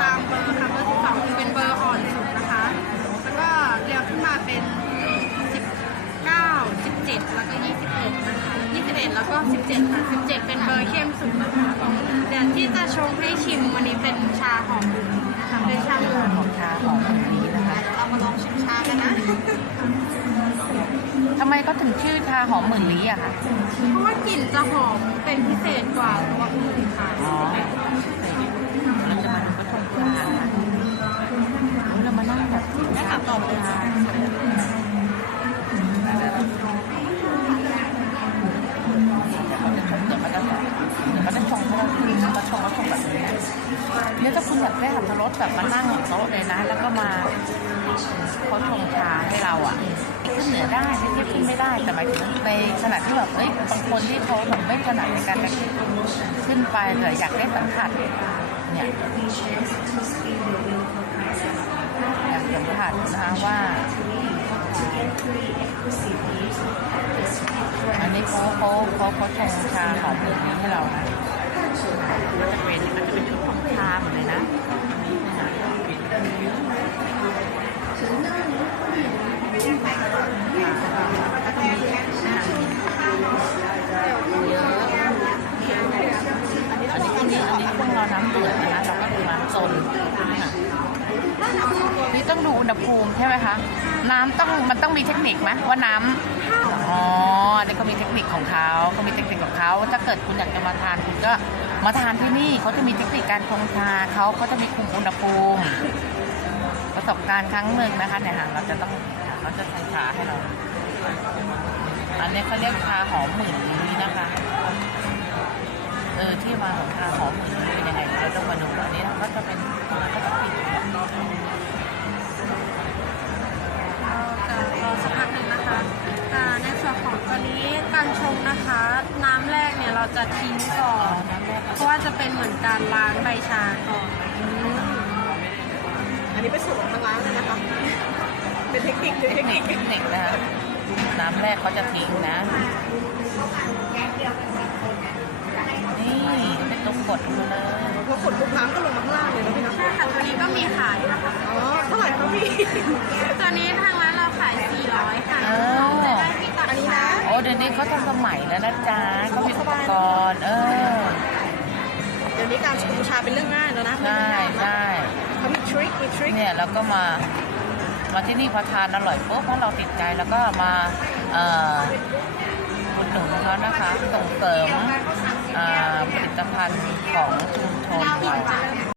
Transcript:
ตามเบอร์ค่ะเบอร์สิบสองคือเป็นเบอร์อ่อนสุดนะคะ แล้วก็เรียงขึ้นมาเป็นสิบเก้าสิบเจ็ดแล้วก็ยี่สิบเอ็ดนะคะยี่สิบเอ็ดแล้วก็สิบเจ็ดค่ะสิบเจ็ดเป็นเบอร์เข้มสุดนะคะเดี๋ยวที่จะชงให้ชิมวันนี้เป็นชาหอมนะคะเป็นชาหอมของชาหอมแบบนี้นะคะเรามาลองชิมชากันนะทำไมก็ถึงชื่อชาหอมหมื่นลี้อะค่ะเพราะว่ากลิ่นจะหอมเป็นพิเศษกว่าตัวอื่นค่ะ อ๋อเราจะมาดูก็ชงชาค่ะเรามานั่งแบบชาต่อชาเดี๋ยวเขาจะชงเดี๋ยวเขาจะชงให้เรากินเขาชงเขาชงแบบนี้นะ เนี่ยถ้าคุณอยากได้หับรสแบบมานั่งโต๊ะเลยนะ แล้วก็มาเขาชงชาให้เราอะขึ้นเหนือได้ไม่ใช่ขึ้นไม่ได้แต่หมายถึงในขณะที่แบบเอ้ยบางคนที่เขาแบบไม่ถนัดในการขึ้นไปแต่อยากได้สัมผัสเนี่ยอยากสัมผัสนะคะว่าอันนี้เขาเขาเขาเขาชงชาหอมเบอร์นี้ให้เรานะก็จะเป็นมันจะเป็นชุดของชาหมดเลยนะเยอะอันนี้อันนี้อันนี้เพิ่งรอน้ำเดือดนะคะเราก็ดูน้ำโซนค่ะนี่ ต้องดูอุณหภูมิใช่ไหมคะ น้ำต้องมันต้องมีเทคนิคไหมว่าน้ำอ๋ออันนี่เขามีเทคนิคของเขาเขามีเทคนิคของเขาถ้าเกิดคุณอยากจะมาทานคุณก็มาทานที่นี่เขาจะมีเทคนิคการชงชาเขาเขาจะมีคุมอุณหภูมิ ประสบการณ์ครั้งหนึ่งนะคะเนี่ยค่ะเราจะต้องเขาจะใช้ชาให้เรา อันนี้เขาเรียกชาหอมหมื่นลี้นะคะ เออที่มาของชาหอมหมื่น นะคะ น้ำแรกเนี่ยเราจะทิ้งก่อนน้ำแรกเพราะว่าจะเป็นเหมือนการล้างใบชาก่อน อันนี้เป็นสูตรของทางร้านเลยนะคะ เป็นเทคนิคเป็นเทเทคคนินิคคเทคนิคนะคะน้ำแรกเขาจะทิ้งนะ นี่เป็นตัวกดมาเลยพอกดทุกครั้งก็ลงมาข้างล่างเลยนะพี่นะใช่ค่ะตัวนี้ก็มีขายนะคะ อ๋อ เท่าไหร่คะพี่ ตัวนี้ทางร้านเราขาย 400 ค่ะ เออ เดี๋ยวนี้เขาทันสมัยแล้วนะจ๊ะเขามีอุปกรณ์เออเดี๋ยวนี้การชงชาเป็นเรื่องง่ายแล้วนะใช่ใช่เขามีทริคมีทริคเนี่ยแล้วก็มามาที่นี่พอทานอร่อยปุ๊บเพราะเราติดใจแล้วก็มาเอ่ออุดหนุนเขานะคะส่งเสริมอ่าผลิตภัณฑ์ของชุมชนเรา